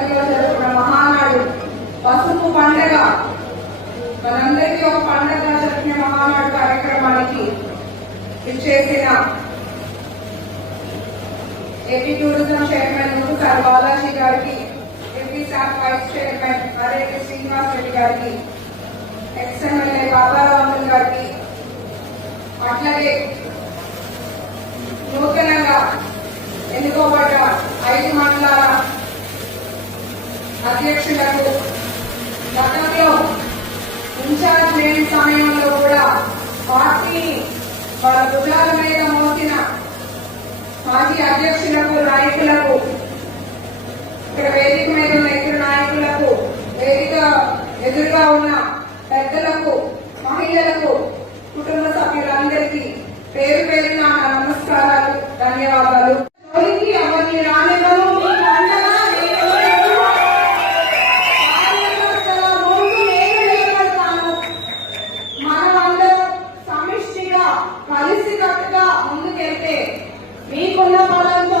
నియోజకవర్గం జరుపుకున్న మహానాడు. పసుపు పండగ. మనందరికీ ఒక పండగ జరిపిన మహానాడు కార్యక్రమానికి ఇచ్చేసిన AP tourism chairman sir Balaji గారికి AP sir vice chairman Areti Srinivas Reddy గారికి ఎక్స్ఎంఎల్ఏ ఎమ్మెల్యే బాబారావు గారికి అట్లాగే నూతనంగా ఎన్నుకోబడ్డ ఐదు మంది అధ్యక్షులకు గతంలో ఇన్ఛార్జ్ లేని సమయంలో కూడా పార్టీని వాళ్ళ భుజాల మీద మోసిన మాజీ అధ్యక్షులకు నాయకులకు ఇక్కడ వేదిక మీద ఉన్న ఇతర నాయకులకు వేదిక ఎదురుగా ఉన్న పెద్దలకు కలిసికట్టుగా ముందుకెళ్తే మీకున్న బలంతో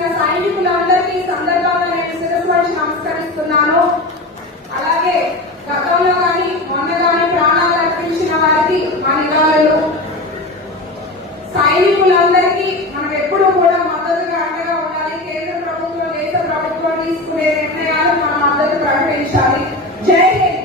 వచ్చిన సైనికులందరికీ సందర్భంగా నేను శిరస్వాచి నమస్కరిస్తున్నాను. అలాగే గతంలో కానీ మొన్న కానీ ప్రాణాలు అర్పించిన వారికి మా నివాళులు. సైనికులందరికీ మనం ఎప్పుడూ కూడా మద్దతుగా అండగా ఉండాలి. కేంద్ర ప్రభుత్వం దేశ ప్రభుత్వం తీసుకునే నిర్ణయాలు మనం మద్దతు ప్రకటించాలి. జై హింద్!